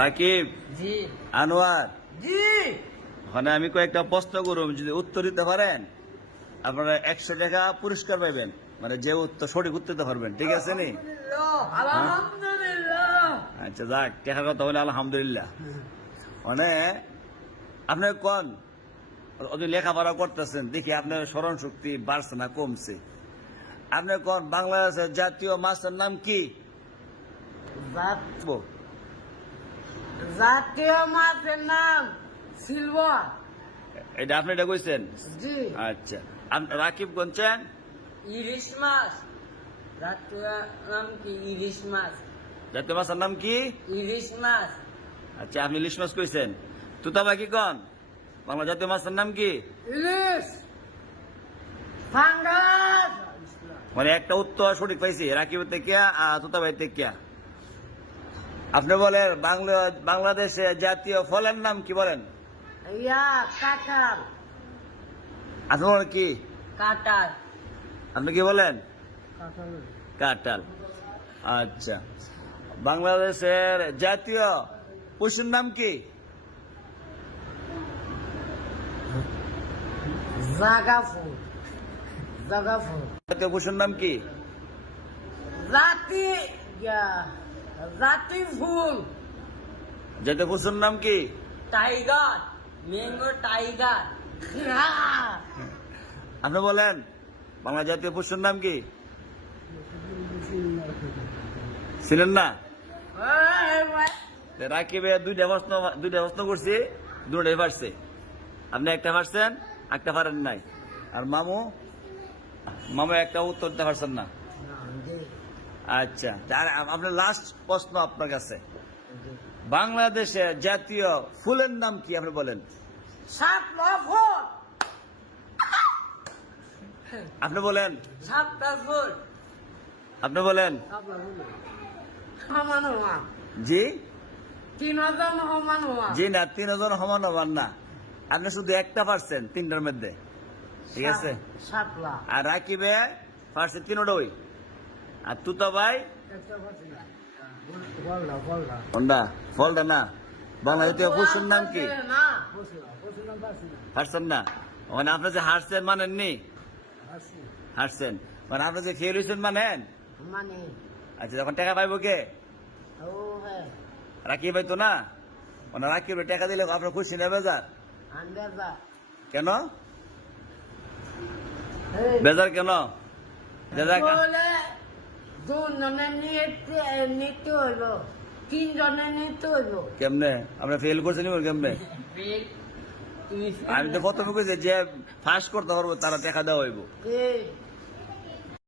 রাকিব, আনোয়ার, ওখানে আমি কয়েকটা প্রশ্ন করব, যদি উত্তর দিতে পারেন আপনারা 100 টাকা পুরস্কার পাইবেন, মানে যে উত্তর সঠিক উত্তর দিতে পারবেন, ঠিক আছে নি? আচ্ছা যাক, টাকার কথা বলে আলহামদুলিল্লাহ। মানে আপনি কোন লেখাপড়া করতেছেন, দেখি আপনার স্মরণ শক্তি বাড়ছে না কমছে। আপনি কোন বাংলাদেশের জাতীয় মাছের নাম কি? জাতীয় মাছের নাম সিলভার। এটা আপনি এটা কইছেন? জি। আচ্ছা, রাকিব কোনছেন? ইলিশ মাছ। জাতীয় নাম কি? ইলিশ মাছ। জাতীয় মাছের নাম কি? ইলিশ মাছ। আচ্ছা, আপনি ইলিশ মাছ কইছেন। তুতাবা কি কোন? বাংলা জাতীয় মাছের নাম কি? ইলিশ। ফাঙ্গাস। মানে একটা উত্তর সঠিক পাইছি, রাকিব থেকে তুতাবাই থেকে। আপনি বলেন বাংলাদেশে জাতীয় ফলের নাম কি বলেন? কাঁঠাল। আপনি বলেন কি? কাঁঠাল। আপনি কি বলেন? কাঁঠাল। আচ্ছা, বাংলাদেশের জাতীয় পশুর নাম কি? জাগাফুল। জাগাফুল। জাতীয় পশুর নাম কি? জাতি ফুল। জাতীয় পশুর নাম কি? টাইগার। Mango tiger. আপনি বলেন বাংলা জাতীয় পশুর নাম কি? ছিলেন না? রাকিবে দুইটা প্রশ্ন করছি, দুটাই পারছে। আপনি একটা পারছেন, একটা পারেন নাই। আর মামু একটা উত্তর দিতে পারছেন না। আচ্ছা, আপনার লাস্ট প্রশ্ন আপনার কাছে, বাংলাদেশের জাতীয় ফুলের নাম কি আপনি বলেন? শাপলা ফুল। আপনি বলেন। শাপলা ফুল। আপনি বলেন। সমান হওয়া। জি? 3 জন সমান হওয়া। জি না, 3 জন সমান হবার না। আপনি শুধু একটা পারছেন 3টার মধ্যে, ঠিক আছে? শাপলা। আর রাকিবে পারছে 3টাই। আর তুতা ভাই ফলটা না। বাংলা জাতীয় পশুর নাম কি? হারছেন না? মানে আপনি যে হারছেন মানেননি? হারছেন মানে আপনি যে ফেল হয়েছেন মানেন? মানে আচ্ছা, যখন টাকা পাইব কে? রাকিব ভাই তো না? মানে রাকিব টাকা দিলে আপনার খুশি নেবে বেজার? কেন বেজার কেন? নিতে হইব, 3 জনের নিতে হইব। কেমনে আমরা ফেল করছি নি? কেমনে? আমি তো প্রথমে কইছি যে ফাঁস করতে পারবো তারা টাকা দেওয়া হইব।